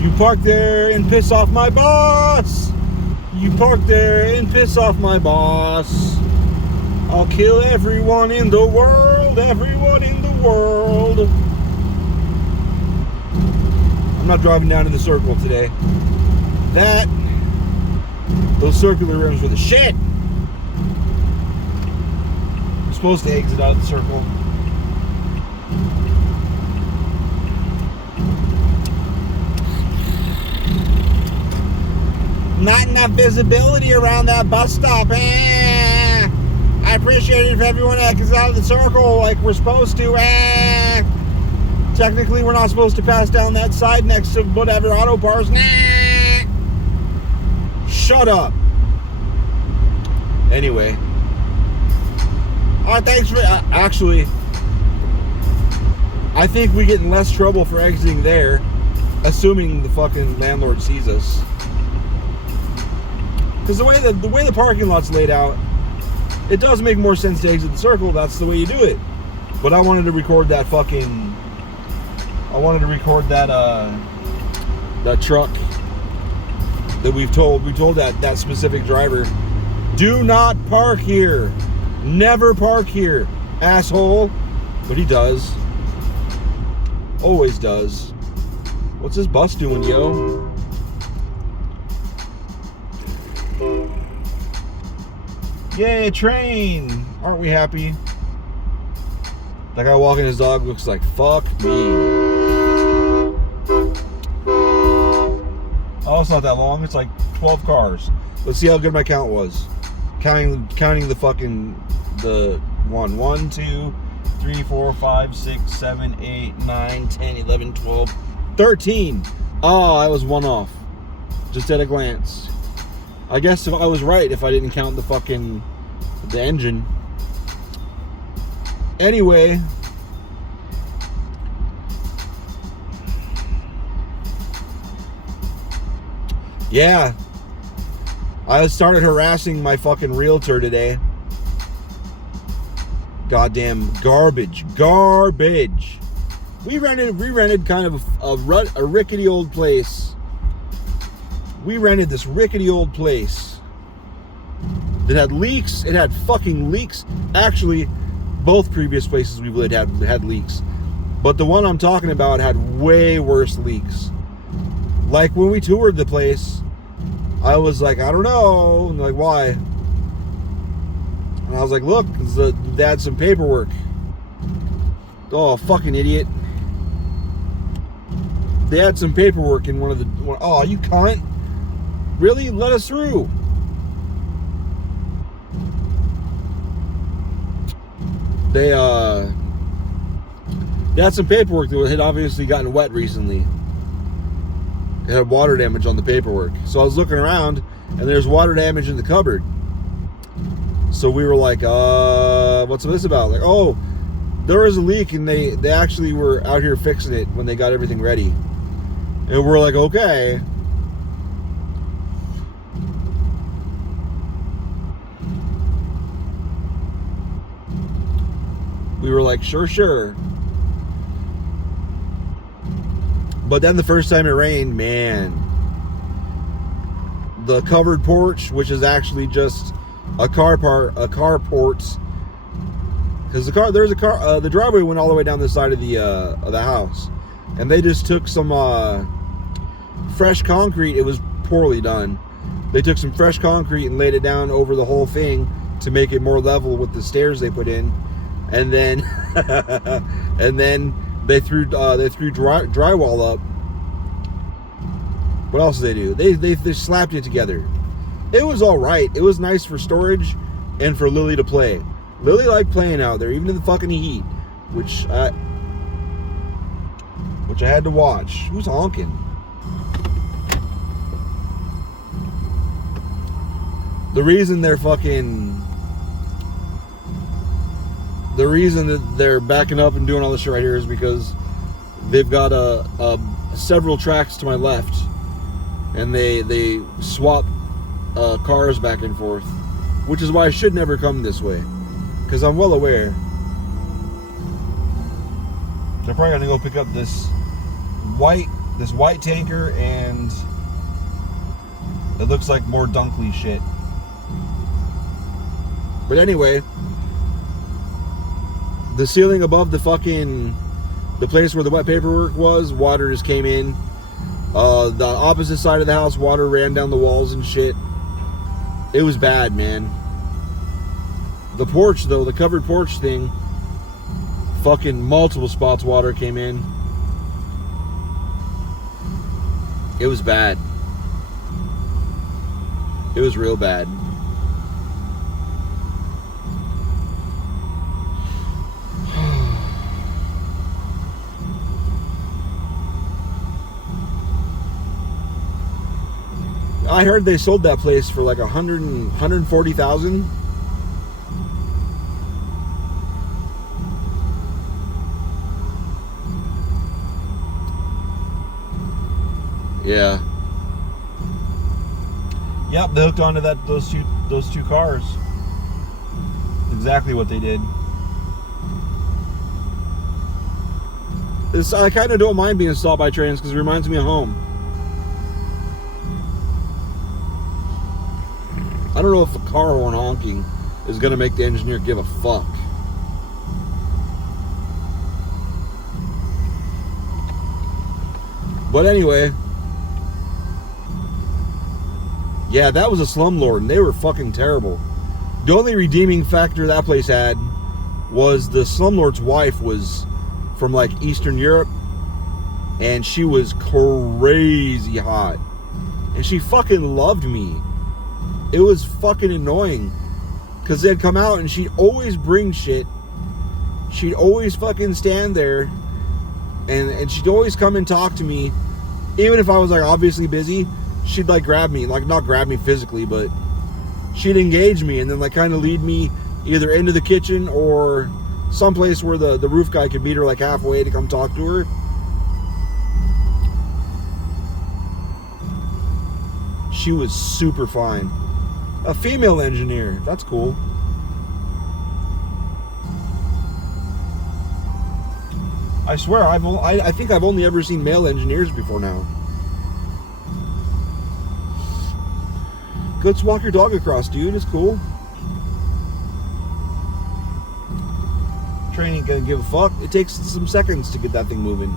You park there and piss off my boss. You park there and piss off my boss. I'll kill everyone in the world. Everyone in the world. I'm not driving down to the circle today. Those circular rims were the shit. I'm supposed to exit out of the circle. Not enough visibility around that bus stop. I appreciate it if everyone exits out of the circle like we're supposed to. Technically, we're not supposed to pass down that side next to whatever auto parts. Shut up. Anyway. Thanks for... actually, I think we get in less trouble for exiting there, assuming the fucking landlord sees us. Because the way the parking lot's laid out, it does make more sense to exit the circle. That's the way you do it. But I wanted to record that fucking... I wanted to record that truck that we told that specific driver, do not park here. Never park here, asshole. But he does. Always does. What's this bus doing, yo? Yay, train! Aren't we happy? That guy walking his dog looks like fuck me. Oh, it's not that long. It's like 12 cars. Let's see how good my count was. Counting the fucking the 1, 2, 3, 4, 5, 6, 7, 8, 9, 10, 11, 12, 13. Oh, I was one off. Just at a glance. I guess if I was right if I didn't count the engine. Anyway. Yeah. I started harassing my fucking realtor today. Goddamn garbage. We rented kind of a rickety old place. We rented this rickety old place that had leaks. It had fucking leaks. Actually, both previous places we've lived had leaks. But the one I'm talking about had way worse leaks. Like when we toured the place, I was like, I don't know. And like, why? And I was like, look, they had some paperwork. Oh, fucking idiot. They had some paperwork in one of the... Oh, you cunt. Really? Let us through. They had some paperwork that had obviously gotten wet recently. It had water damage on the paperwork. So I was looking around, and there's water damage in the cupboard. So we were like, what's this about? Like, oh, there was a leak, and they actually were out here fixing it when they got everything ready. And we're like, okay. We were like, sure. But then the first time it rained, man, the covered porch, which is actually just a carport, because the driveway went all the way down the side of the house, and they just took some fresh concrete. It was poorly done. They took some fresh concrete and laid it down over the whole thing to make it more level with the stairs they put in, and then they threw drywall up. What else did they do? They slapped it together. It was all right. It was nice for storage and for Lily to play. Lily liked playing out there, even in the fucking heat, which I had to watch. Who's honking? The reason that they're backing up and doing all this shit right here is because they've got several tracks to my left, and they swap cars back and forth, which is why I should never come this way, because I'm well aware. They're probably gonna go pick up this white this white tanker, and it looks like more Dunkley shit. But anyway, the ceiling above the place where the wet paperwork was, water just came in. The opposite side of the house, water ran down the walls and shit. It was bad, man. The porch, though, the covered porch thing, fucking multiple spots water came in. It was bad. It was real bad. I heard they sold that place for like $140,000. Yeah. Yep, they hooked onto those two cars. Exactly what they did. I kind of don't mind being stopped by trains because it reminds me of home. I don't know if a car horn honking is going to make the engineer give a fuck. But anyway, yeah, that was a slumlord, and they were fucking terrible. The only redeeming factor that place had was the slumlord's wife was from like Eastern Europe, and she was crazy hot, and she fucking loved me. It was fucking annoying because they'd come out and she'd always bring shit. She'd always fucking stand there and she'd always come and talk to me. Even if I was like obviously busy, she'd like grab me, like not grab me physically, but she'd engage me and then like kind of lead me either into the kitchen or someplace where the roof guy could meet her like halfway to come talk to her. She was super fine. A female engineer. That's cool. I swear, I think I've only ever seen male engineers before now. Let's walk your dog across, dude. It's cool. Train ain't gonna give a fuck. It takes some seconds to get that thing moving.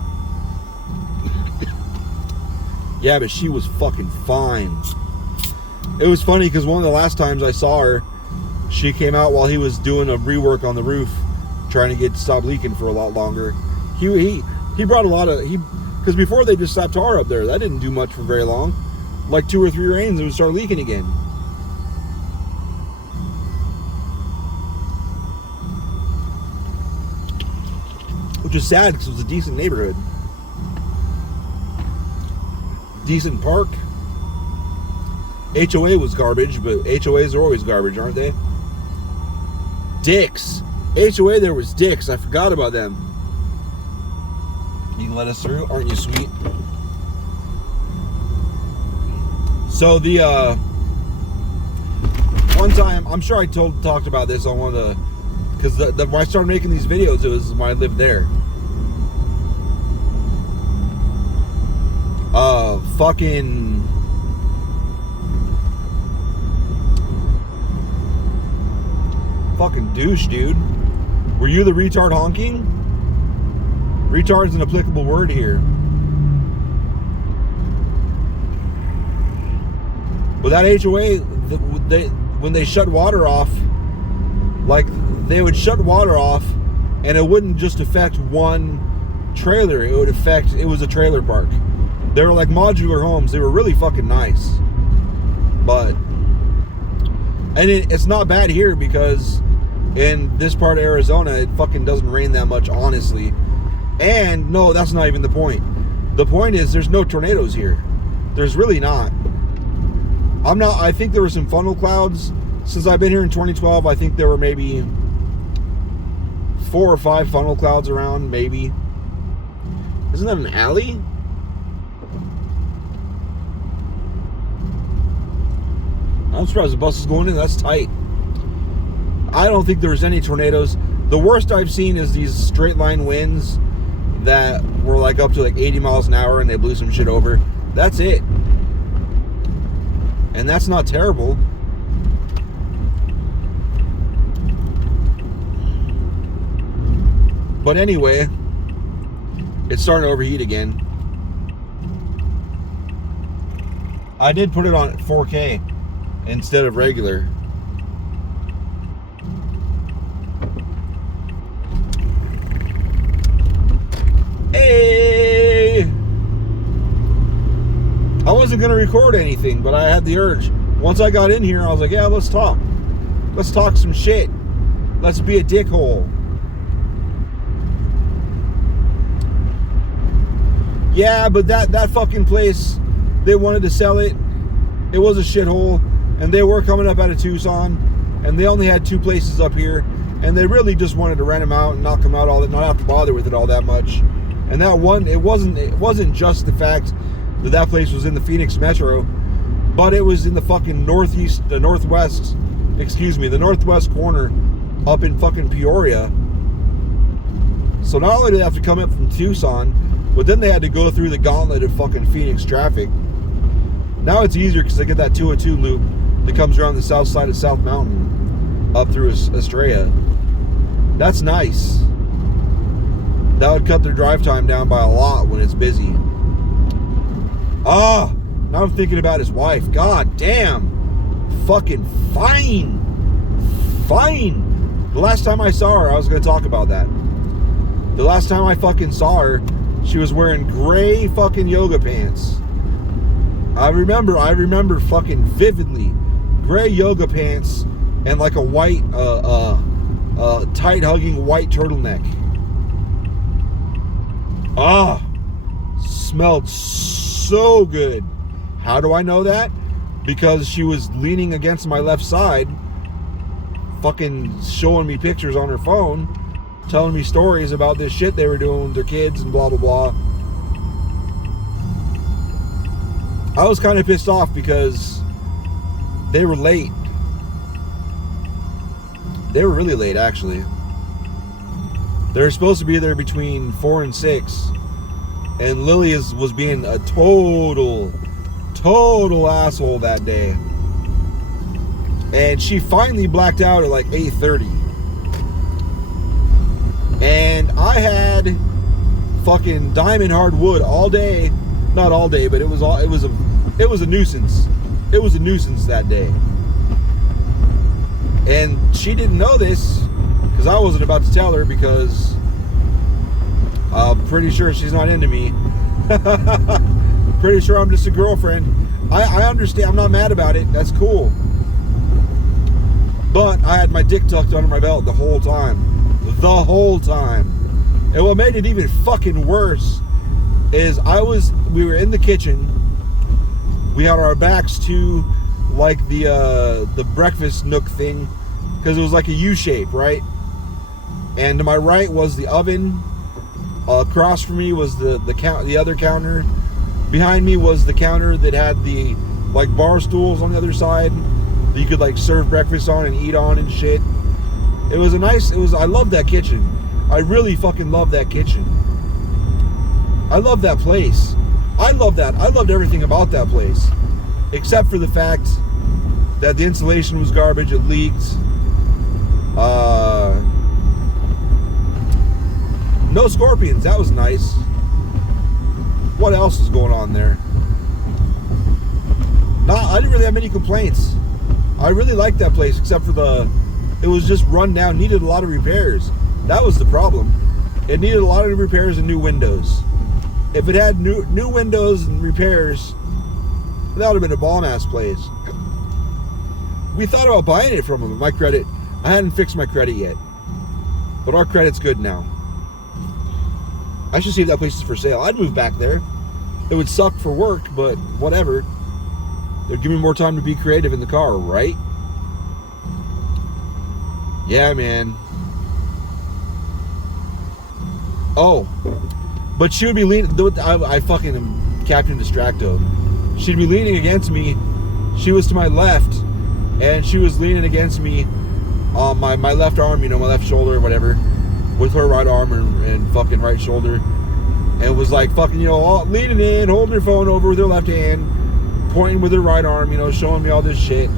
Yeah, but she was fucking fine. It was funny because one of the last times I saw her, she came out while he was doing a rework on the roof, trying to get stop leaking for a lot longer. He brought a lot of because before they just slapped tar up there, that didn't do much for very long. Like 2 or 3 rains, it would start leaking again. Which is sad because it was a decent neighborhood, decent park. HOA was garbage, but HOAs are always garbage, aren't they? Dicks. HOA there was dicks. I forgot about them. You can let us through? Aren't you sweet? So the one time, I'm sure I talked about this on one of the, because when I started making these videos, it was when I lived there. Fucking douche, dude. Were you the retard honking? Retard's an applicable word here. With that HOA, when they shut water off, like they would shut water off, and it wouldn't just affect one trailer. It was a trailer park. They were like modular homes. They were really fucking nice. But, and it's not bad here because in this part of Arizona, it fucking doesn't rain that much, honestly. And no, that's not even the point. The point is there's no tornadoes here. There's really not. I think there were some funnel clouds. Since I've been here in 2012, I think there were maybe 4 or 5 funnel clouds around, maybe. Isn't that an alley? I'm surprised the bus is going in. That's tight. I don't think there was any tornadoes. The worst I've seen is these straight line winds that were like up to like 80 miles an hour and they blew some shit over. That's it. And that's not terrible. But anyway, it's starting to overheat again. I did put it on 4K instead of regular. Hey! I wasn't going to record anything, but I had the urge. Once I got in here, I was like, yeah, let's talk. Let's talk some shit. Let's be a dickhole. Yeah, but that fucking place, they wanted to sell it. It was a shithole. And they were coming up out of Tucson. And they only had 2 places up here. And they really just wanted to rent them out and knock them out all that, not have to bother with it all that much. And that one, it wasn't just the fact that place was in the Phoenix metro, but it was in the fucking the northwest corner up in fucking Peoria. So not only did they have to come up from Tucson, but then they had to go through the gauntlet of fucking Phoenix traffic. Now it's easier because they get that 202 loop that comes around the south side of South Mountain up through Estrella. That's nice. That would cut their drive time down by a lot when it's busy. Now I'm thinking about his wife. God damn. Fucking fine. The last time I saw her, I was going to talk about that. The last time I fucking saw her, she was wearing gray fucking yoga pants. I remember fucking vividly. Gray yoga pants and like a white, tight hugging white turtleneck. Smelled so good. How do I know that? Because she was leaning against my left side, fucking showing me pictures on her phone, telling me stories about this shit they were doing with their kids and blah, blah, blah. I was kind of pissed off because they were late. They were really late, actually. They were supposed to be there between 4 and 6. And Lily was being a total asshole that day. And she finally blacked out at like 8:30. And I had fucking diamond hard wood all day. Not all day, but it was a nuisance. It was a nuisance that day. And she didn't know this because I wasn't about to tell her, because I'm pretty sure she's not into me. Pretty sure I'm just a girlfriend. I understand. I'm not mad about it. That's cool. But I had my dick tucked under my belt the whole time. And what made it even fucking worse is we were in the kitchen. We had our backs to like the breakfast nook thing, because it was like a U shape, right? And to my right was the oven. Across from me was the other counter. Behind me was the counter that had the like bar stools on the other side that you could like serve breakfast on and eat on and shit. I love that kitchen. I really fucking love that kitchen. I love that place. I loved everything about that place, except for the fact that the insulation was garbage. It leaked. No scorpions. That was nice. What else is going on there? I didn't really have many complaints. I really liked that place, except for it was just run down, needed a lot of repairs. That was the problem. It needed a lot of repairs and new windows. If it had new windows and repairs, that would have been a bomb-ass place. We thought about buying it from them. My credit, I hadn't fixed my credit yet, but our credit's good now. I should see if that place is for sale. I'd move back there. It would suck for work, but whatever. They'd give me more time to be creative in the car, right? Yeah, man. Oh, but she would be leaning. I fucking am Captain Distracto. She'd be leaning against me. She was to my left, and she was leaning against me on my left arm, my left shoulder or whatever, with her right arm and fucking right shoulder. and was like fucking, you know, all leaning in, holding her phone over with her left hand, pointing with her right arm, you know, showing me all this shit.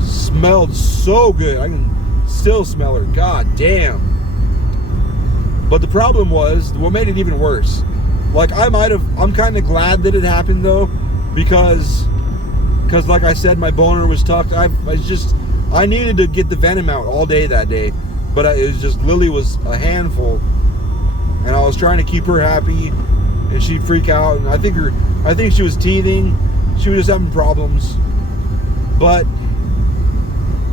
Smelled so good. I can still smell her. God damn. But the problem was, what made it even worse, like I'm kind of glad that it happened though, because like I said, my boner was tucked. I needed to get the venom out all day that day, but it was just, Lily was a handful, and I was trying to keep her happy, and she'd freak out, and I think she was teething. She was just having problems. But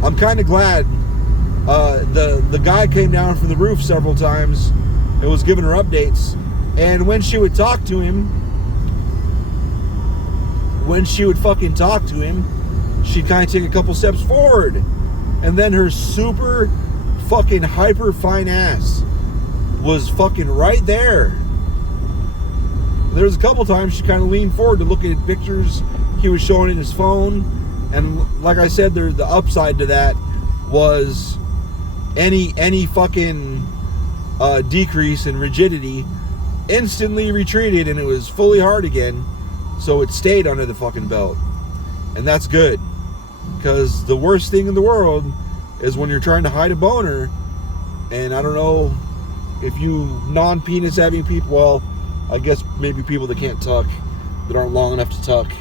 I'm kind of glad. The guy came down from the roof several times and was giving her updates, and when she would talk to him, she'd kind of take a couple steps forward, and then her super fucking hyper fine ass was fucking right there. There was a couple times she kind of leaned forward to look at pictures he was showing in his phone, and like I said, the upside to that was any fucking decrease in rigidity instantly retreated, and it was fully hard again, so it stayed under the fucking belt. And that's good, because the worst thing in the world is when you're trying to hide a boner. And I don't know if you non-penis having people, well, I guess maybe people that can't tuck, that aren't long enough to tuck,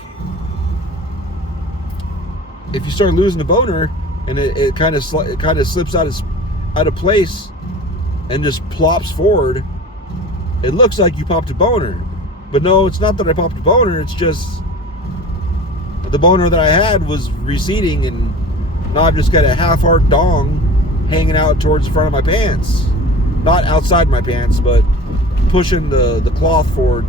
if you start losing the boner and it kind of slips out of place and just plops forward, it looks like you popped a boner. But no, it's not that I popped a boner, it's just the boner that I had was receding, and now I've just got a half-hard dong hanging out towards the front of my pants. Not outside my pants, but pushing the cloth forward.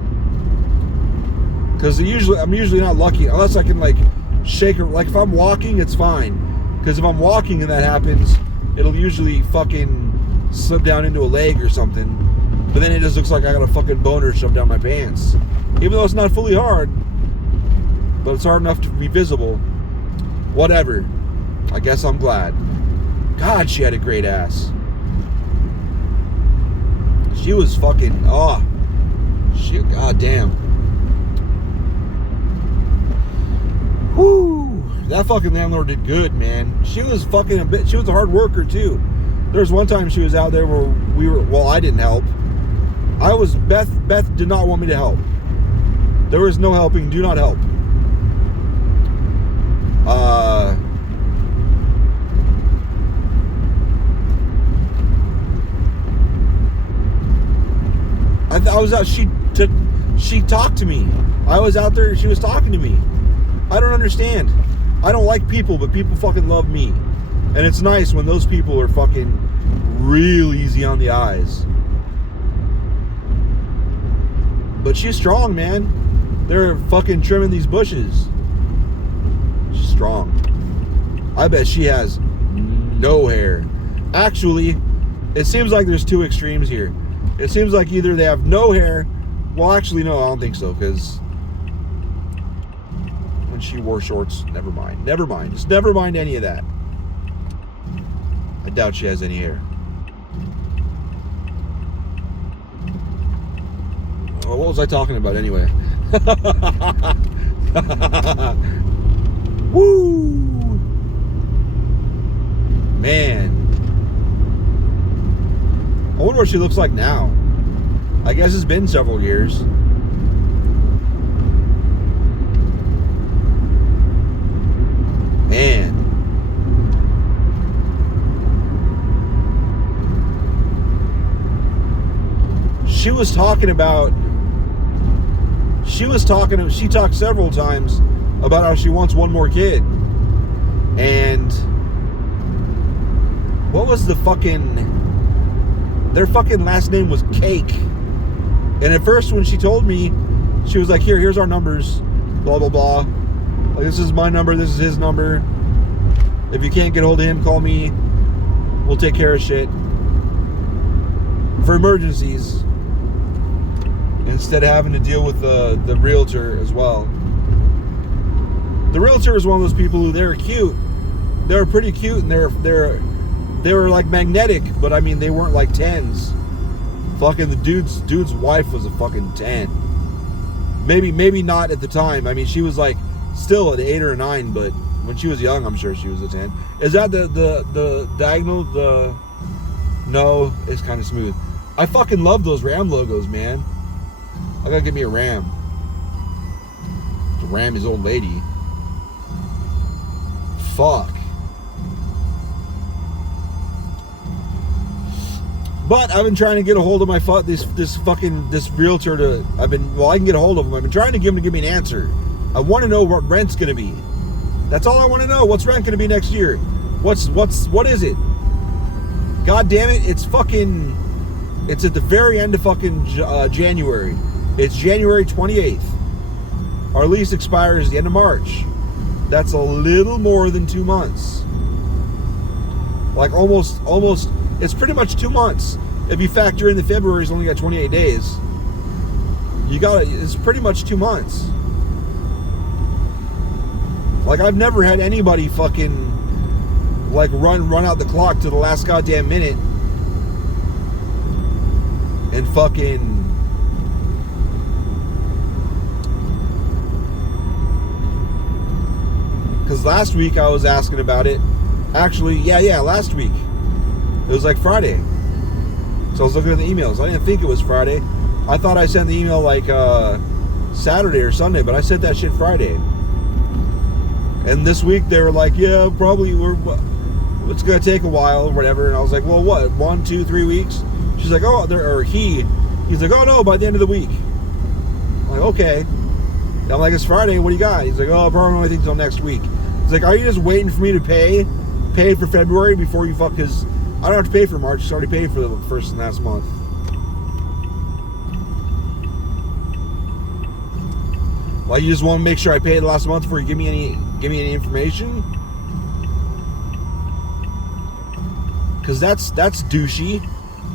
Because I'm usually not lucky, unless I can like shake her. Like if I'm walking, it's fine. Because if I'm walking and that happens, it'll usually fucking slip down into a leg or something. But then it just looks like I got a fucking boner shoved down my pants. Even though it's not fully hard, but it's hard enough to be visible. Whatever. I guess I'm glad. God, she had a great ass. She was fucking, god damn. Whoo, that fucking landlord did good, man. She was fucking she was a hard worker too. There was one time she was out there where I didn't help. Beth did not want me to help. There was no helping, do not help. I was out, she talked to me. I was out there, she was talking to me. I don't understand. I don't like people, but people fucking love me. And it's nice when those people are fucking real easy on the eyes. But she's strong, man. They're fucking trimming these bushes. She's strong. I bet she has no hair. Actually, it seems like there's two extremes here. It seems like either they have no hair. Well, actually, no, I don't think so, because when she wore shorts, never mind. Just never mind any of that. I doubt she has any hair. Well, what was I talking about anyway? Woo! Man. I wonder what she looks like now. I guess it's been several years. Man. She talked several times about how she wants one more kid. And what was their fucking last name was Cake. And at first when she told me, she was like, here's our numbers, blah, blah, blah. Like, this is my number, this is his number. If you can't get hold of him, call me. We'll take care of shit. For emergencies. Instead of having to deal with the realtor as well. The realtor is one of those people who, they're cute. They were pretty cute, and they were like magnetic, but I mean, they weren't like 10s. Fucking the dude's wife was a fucking 10. Maybe not at the time. I mean, she was like still at 8 or 9, but when she was young, I'm sure she was a 10. Is that the diagonal? No, it's kind of smooth. I fucking love those Ram logos, man. I gotta get me a Ram. To ram his old lady. Fuck. But I've been trying to get a hold of my this realtor to. I can get a hold of him. I've been trying to get him to give me an answer. I want to know what rent's going to be. That's all I want to know. What's rent going to be next year? What is it? God damn it! It's at the very end of fucking January. It's January 28th. Our lease expires the end of March. That's a little more than 2 months. Like almost. It's pretty much 2 months. If you factor in the February's only got 28 days. It's pretty much 2 months. Like, I've never had anybody fucking like run out the clock to the last goddamn minute and fucking because last week I was asking about it. Actually, yeah, last week. It was like Friday. So I was looking at the emails. I didn't think it was Friday. I thought I sent the email like Saturday or Sunday, but I sent that shit Friday. And this week they were like, yeah, probably it's gonna take a while or whatever. And I was like, well, what? 1, 2, 3 weeks? She's like, oh, he's like, oh no, by the end of the week. I'm like, okay. I'm like, it's Friday. What do you got? He's like, oh, probably won't think until next week. He's like, are you just waiting for me to pay for February before you fuck his? I don't have to pay for March. It's already paid for the first and last month. Like, you just want to make sure I pay the last month before you give me any information? Because that's douchey.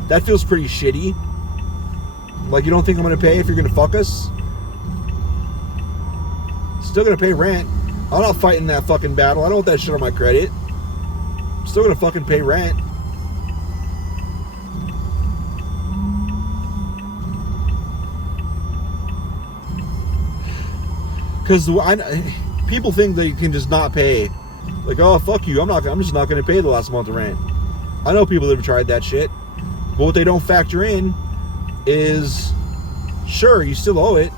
That feels pretty shitty. Like, you don't think I'm going to pay if you're going to fuck us? Still going to pay rent. I'm not fighting that fucking battle. I don't want that shit on my credit. I'm still going to fucking pay rent. Because people think they can just not pay. Like, oh, fuck you. I'm just not going to pay the last month of rent. I know people that have tried that shit. But what they don't factor in is, sure, you still owe it.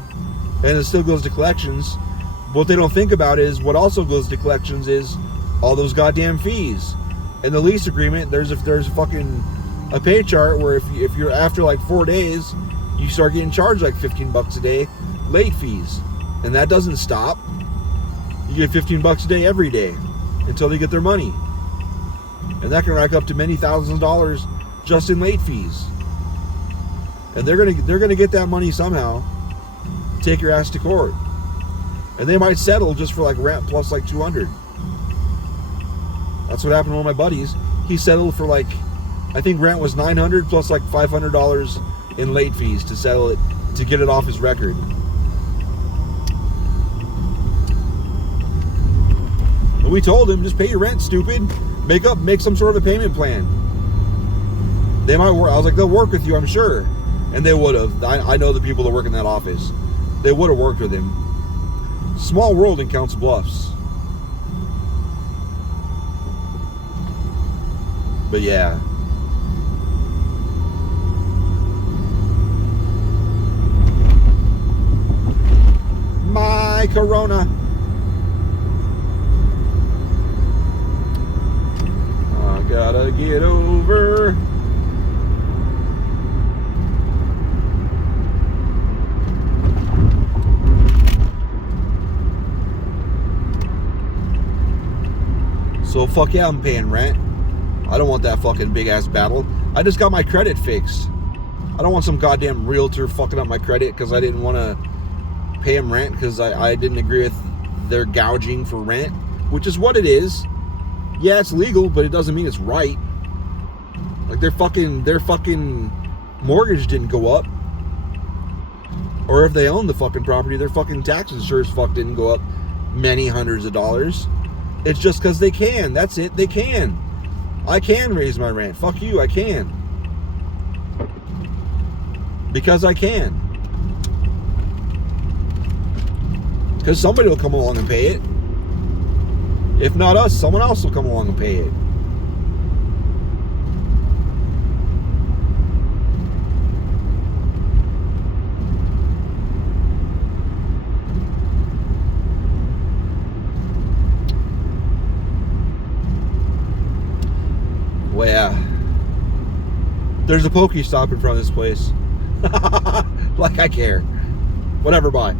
And it still goes to collections. But what they don't think about is what also goes to collections is all those goddamn fees. In the lease agreement, there's a pay chart where if you're after like 4 days, you start getting charged like $15 a day late fees. And that doesn't stop. You get $15 a day every day until they get their money. And that can rack up to many thousands of dollars just in late fees. And they're gonna get that money somehow. Take your ass to court. And they might settle just for like rent plus like $200. That's what happened to one of my buddies. He settled for like, I think rent was $900 plus like $500 in late fees to settle it, to get it off his record. And we told him, just pay your rent, stupid. Make some sort of a payment plan. They might work. I was like, they'll work with you, I'm sure. And they would have. I know the people that work in that office. They would have worked with him. Small world in Council Bluffs. But yeah. My Corona. I gotta get over. So fuck yeah, I'm paying rent. I don't want that fucking big ass battle. I just got my credit fixed. I don't want some goddamn realtor fucking up my credit because I didn't want to pay him rent because I didn't agree with their gouging for rent, which is what it is. Yeah, it's legal, but it doesn't mean it's right. Like their fucking mortgage didn't go up. Or if they own the fucking property, their fucking taxes sure as fuck didn't go up many hundreds of dollars. It's just because they can. That's it. They can. I can raise my rent. Fuck you. I can. Because I can. Because somebody will come along and pay it. If not us, someone else will come along and pay it. Well, yeah. There's a Pokestop in front of this place. Like I care. Whatever, bye.